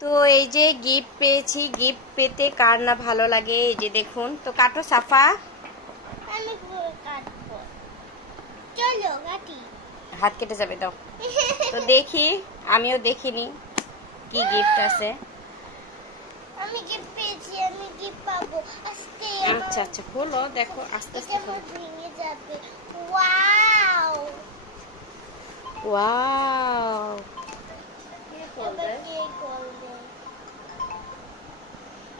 তো এই যে গিফট পেয়েছি, গিফট পেতে কার না ভালো লাগে। এই যে দেখুন, তো কাটো সাফা। আমি কাটবো, চলো কাটি। হাত কেটে যাবে, দাও। তো দেখি, আমিও দেখিনি কি গিফট আছে। আমি গিফট পেয়েছি, আমি গিফট পাবো আজকে। আচ্ছা আচ্ছা, খোলো, দেখো আস্তে আস্তে খোলো। ভেঙে যাবে। ওয়াও ওয়াও, এবার কে করবে?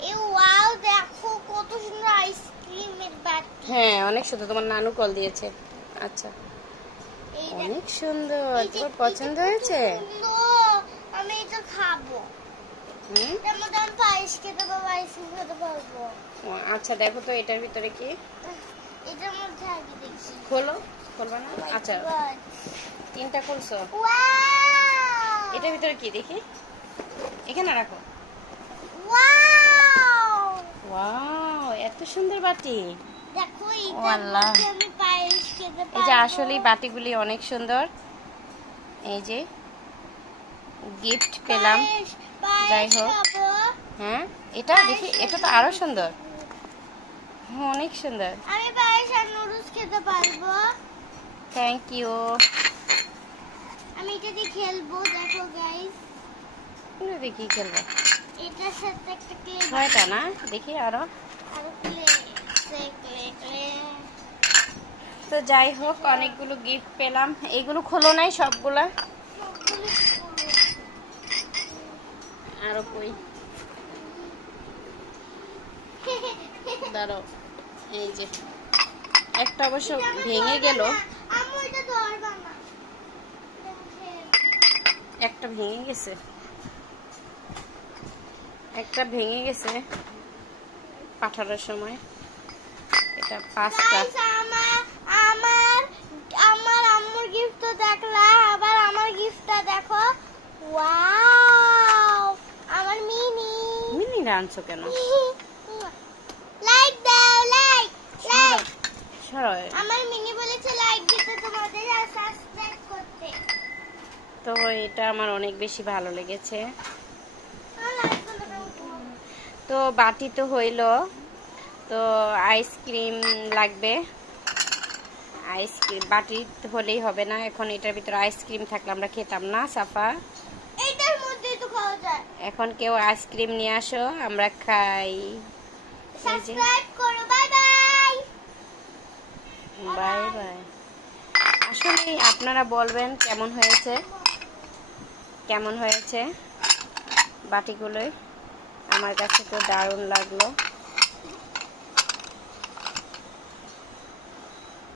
এই ওয়াও, দেখো কত সুন্দর আইসক্রিমের বাটি। হ্যাঁ অনেক সুন্দর, তোমার নানু কল দিয়েছে। আচ্ছা, অনেক সুন্দর, তোমার পছন্দ হয়েছে? আমি এটা খাবো। যেমন আমি পায়েস খেতে পারবো, আইসক্রিম খেতে পারবো। আচ্ছা দেখো তো এটার ভিতরে কি। এটার মধ্যে আগে দেখি। খোলো, খুলবা না? আচ্ছা, তিনটা খুলছো। এটার ভিতরে কি দেখি, এখানে রাখো। ওয়াও, এত সুন্দর বাটি। দেখো ও আল্লাহ, আমি পায়েস খেতে পারবো। এই যে আসলেই বাটিগুলি অনেক সুন্দর। এই যে গিফট পেলাম, যাই হোক। হ্যাঁ এটা দেখি, এটা তো আরো সুন্দর, অনেক সুন্দর। আমি পায়েস আর নুডলস খেতে পারবো। Thank you. আমি এটা দিয়ে খেলবো, দেখো গাইস। দেখি খেলবো, এটার সাথে একটা ক্লে, ছয়টা না, দেখি আরো। তো যাই হোক, অনেকগুলো গিফট পেলাম। এইগুলো খোলো নাই সবগুলা? আরো কই, দাঁড়াও। এই যে একটা অবশ্য ভেঙে গেল, একটা ভেঙে গেছে, একটা ভেঙে গেছে পাঠানোর সময়। এটা 5টা। আমার আম্মুর গিফট তো দেখলাম, আবার আমার গিফটটা দেখো। ওয়াও, আমার মিনি। মিনি আনছো কেন? লাইক দাও, লাইক লাইক। সরো। আমার মিনি বলেছে লাইক দিতে, তোমাদের আর সাবস্ক্রাইব করতে। তো এটা আমার অনেক বেশি ভালো লেগেছে। তো বাটি তো হইলো, তো আইসক্রিম লাগবে। আইসক্রিম বাটি হলেই হবে না, এখন এটার ভিতরে আইসক্রিম থাকলে আমরা খেতাম না সাফা। এটার মধ্যেই তো খাওয়া যায়। এখন কেউ আইসক্রিম নিয়ে আসো, আমরা খাই। সাবস্ক্রাইব করো, বাই বাই। Bye bye. আসলে আপনারা বলবেন কেমন হয়েছে, কেমন হয়েছে বাটিগুলোই। আমার কাছে তো দারুণ লাগলো।